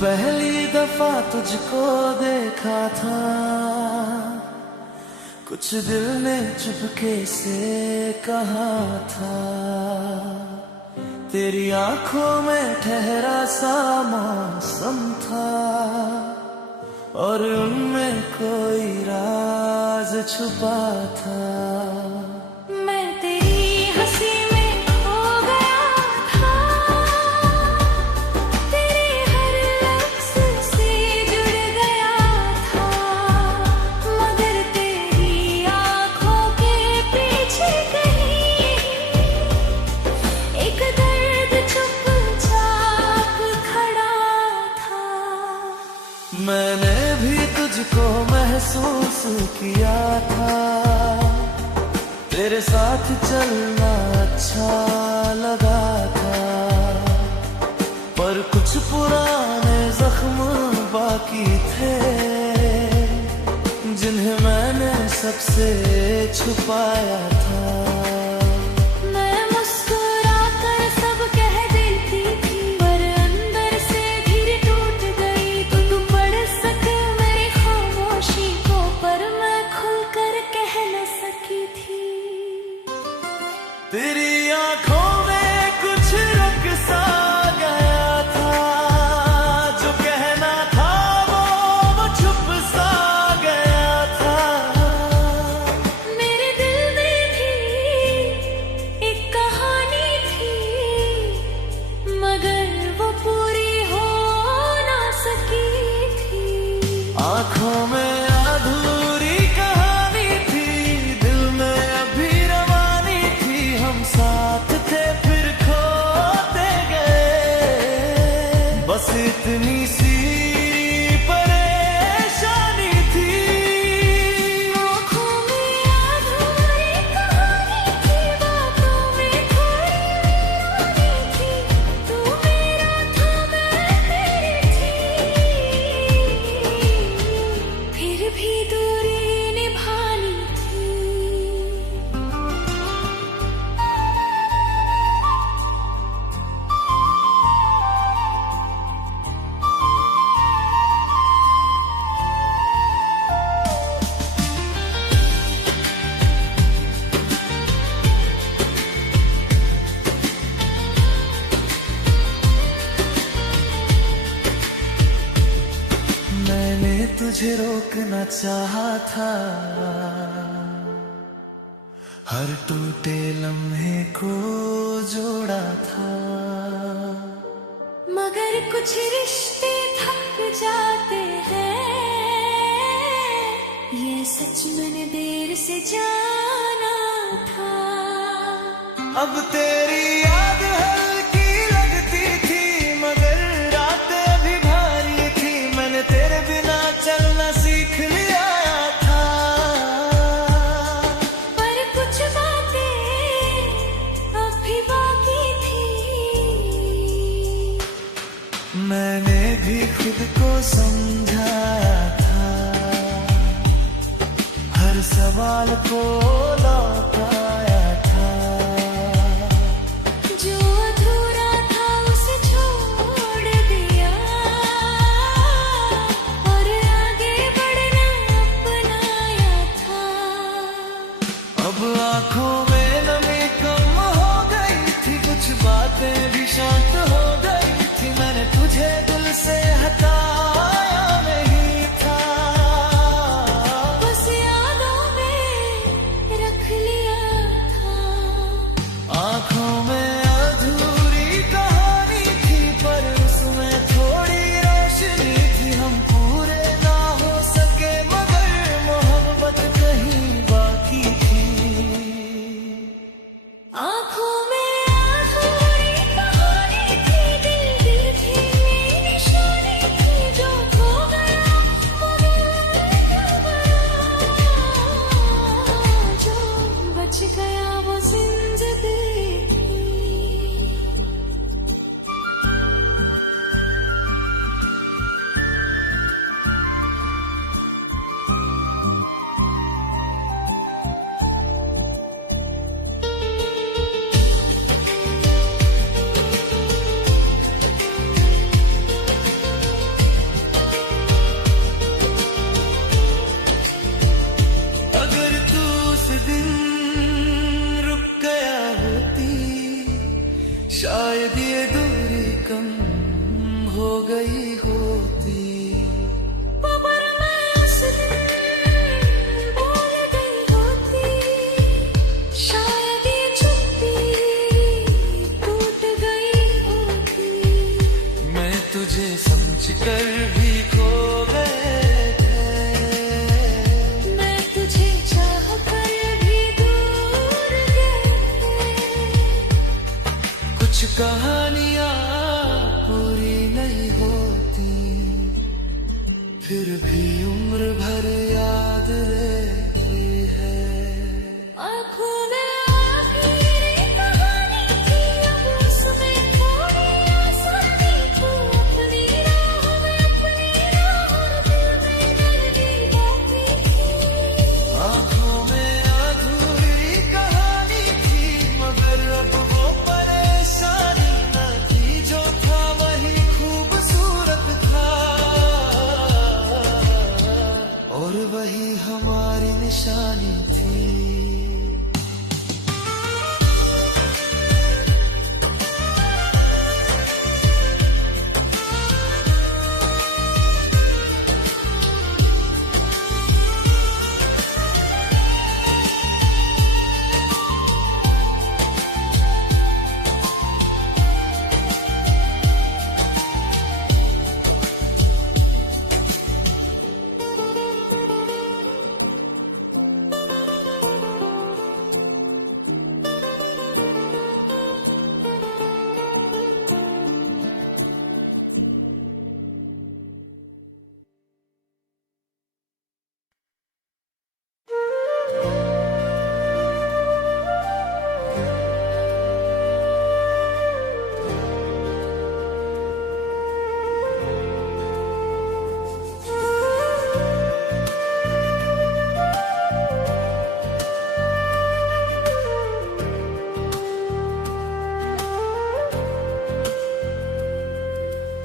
पहली दफा तुझको देखा था, कुछ दिल ने चुपके से कहा था, तेरी आंखों में ठहरा सा मौसम था और उनमें कोई राज छुपा था। मैं तेरी हंसी में खो गया था, तेरे हर लफ्ज़ से जुड़ गया था, मगर तेरी आंखों के पीछे कहीं एक दर्द चुपचाप खड़ा था। मैंने भी तुझको महसूस किया था, तेरे साथ चलना अच्छा लगा था, पर कुछ पुराने जख्म बाकी थे जिन्हें मैंने सबसे छुपाया था। मैं मुस्कुरा कर सब कह देती थी, पर अंदर से धीर टूट गई तो तू पढ़ सके मेरी खामोशी को, पर मैं खुल कर कह न सकी थी। तेरी आंखों में कुछ रुक सा गया था, जो कहना था वो छुप सा गया था। मेरे दिल में भी एक कहानी थी, मगर वो पूरी हो ना सकी थी। आंखों में अधूरी कहानी थी, दिल में अभी रवानी थी, हम साथ थे फिर खोते गए, बस इतनी सी परेशानी थी। आँखों में अधूरी कहानी थी, बातों में थोड़ी वीरानी थी, तू मेरा था मैं तेरी थी, फिर भी दूरी निभानी थी। मैंने तुझे रोकना चाहा था, हर टूटे लम्हे को जोड़ा था, मगर कुछ रिश्ते थक जाते हैं, ये सच मैंने देर से जाना था। अब तेरी याद हल्की लगती थी, मगर रातें भी भारी थी, मैंने तेरे बिना चलना सीख लिया था। पर कुछ बातें अभी बाकी थी, मैंने भी खुद को समझाया था, हर सवाल को लौटाया था, जो अधूरा था उसे छोड़ दिया और आगे बढ़ना अपनाया था। अब आंखों में नमी कम हो गई थी, कुछ बातें भी शांत हो गई थी, मैंने तुझे दिल से हटाया नहीं था, बस यादों में रख लिया वही हमारी निशानी थी।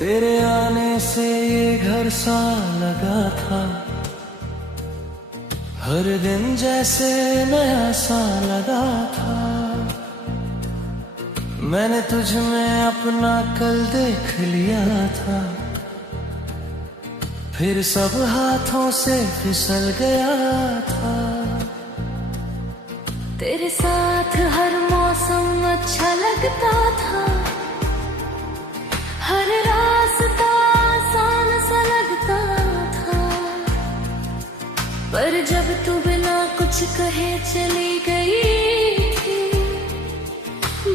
तेरे आने से ये घर सा लगा था, हर दिन जैसे नया सा लगा था। मैंने तुझ में अपना कल देख लिया था, फिर सब हाथों से फिसल गया था। तेरे साथ हर मौसम अच्छा लगता था, हर रास्ता आसान सा लगता था। पर जब तू बिना कुछ कहे चली गई थी,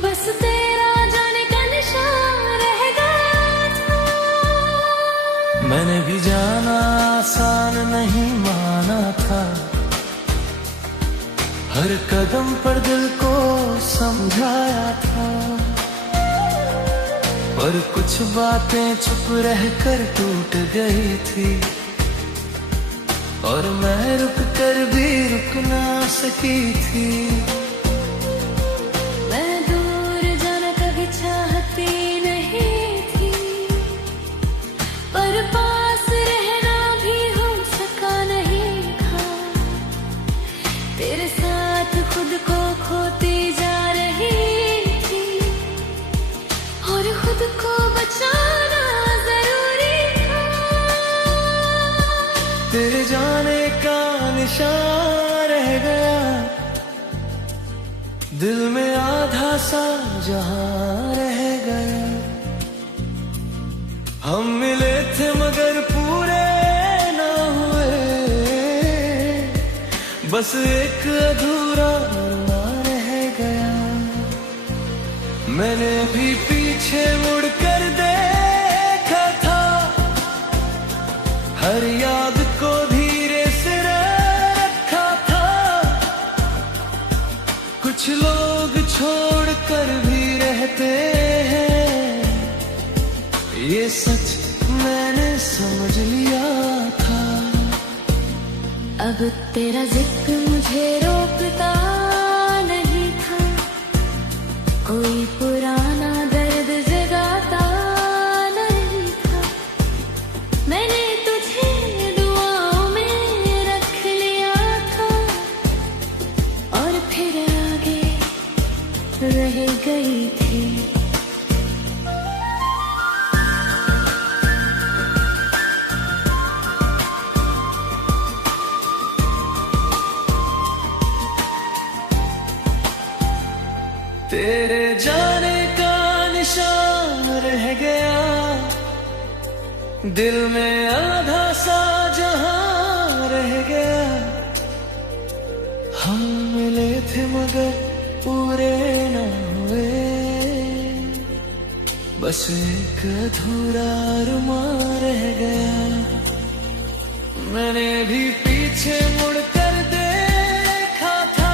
बस तेरा जाने का निशान रह गया था। मैंने भी जाना आसान नहीं माना था, हर कदम पर दिल को समझाया था। पर कुछ बातें चुप रह कर टूट गई थी, और मैं रुक कर भी रुक ना सकी थी। मैं दूर जाना कभी चाहती नहीं थी, पर पास रहना भी हो सका नहीं था। तेरे साथ खुद को खोती जा रही थी, और खुद को बचाना जरूरी था। तेरे जाने का निशान रह गया, दिल में आधा सा जहां रह गया। हम मिले थे मगर पूरे ना हुए, बस एक अधूरा अरमान रह गया। मैंने भी पीछे मुड़ कर देखा था, हर याद को धीरे से रखा था। कुछ लोग छोड़ कर भी रहते हैं, ये सच मैंने समझ लिया था। अब तेरा जिक्र मुझे रोकता नहीं था, कोई पुराना दर्द जगाता नहीं था। मैंने तुझे दुआओं में रख लिया था, और फिर आगे रह गई थी। तेरे जाने का निशान रह गया, दिल में आधा सा जहां रह गया। हम मिले थे मगर पूरे न हुए, बस एक अधूरा अरमान रह गया। मैंने भी पीछे मुड़ कर देखा था,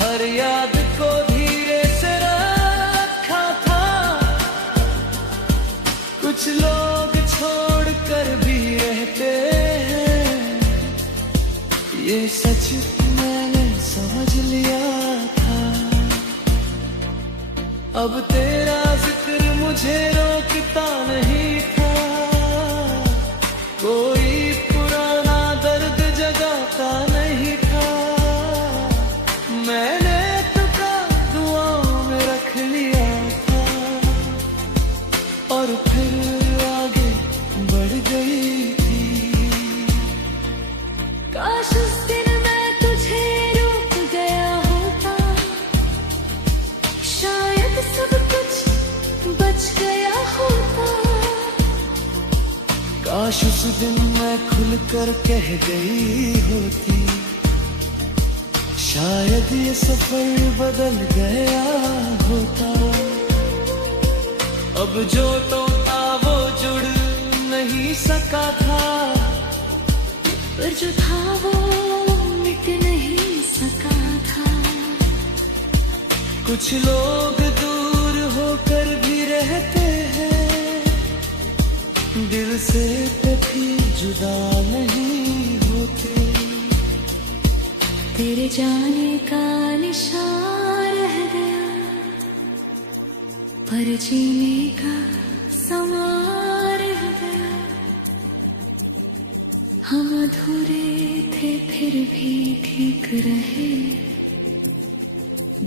हर याद को धीरे से रखा था। कुछ लोग छोड़ कर भी रहते हैं, ये सच मैंने समझ लिया था। अब तेरा जिक्र मुझे रोकता नहीं था, कोई पुराना काश उस दिन मैं तुझे रोक गया होता, शायद सब कुछ बच गया होता। काश उस दिन मैं खुलकर कह गई होती, शायद ये सफर बदल गया होता। अब जो टूटा वो जुड़ नहीं सका था, पर जो था वो मिट नहीं सका था। कुछ लोग दूर होकर भी रहते हैं, दिल से कभी जुदा नहीं होते। तेरे जाने का निशान रह गया, पर जीने का समा रह गया। हम अधूरे थे फिर भी ठीक रहे,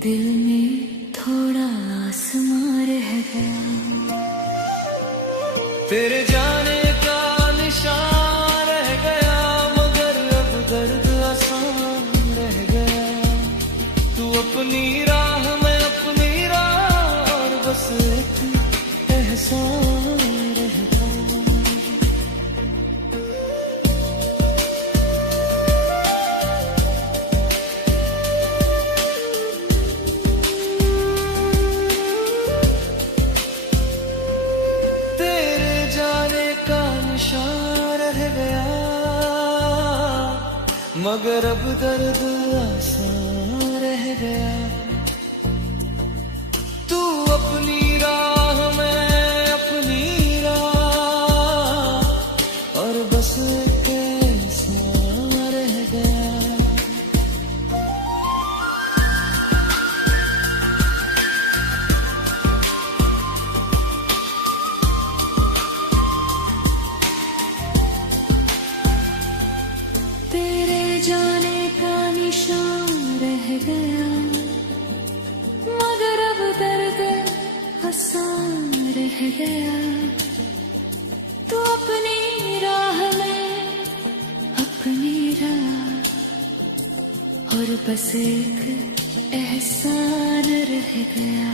दिल में थोड़ा आसमां रह गया। तेरे जाने का निशान रह गया, मगर अब दर्द आसान रह गया। तू अपनी राह में अपनी राह, और बस एक एहसान रहता। तेरे जाने का निशान रह गया, मगर अब दर्द आसान रह गया। तू अपनी राह में अपनी राह, और बस एक एहसान रह गया। तेरे जाने का निशान रह गया, मगर अब दर्द आसान रह गया। तू अपनी राह में अपनी राह, और बस एक एहसान रह गया।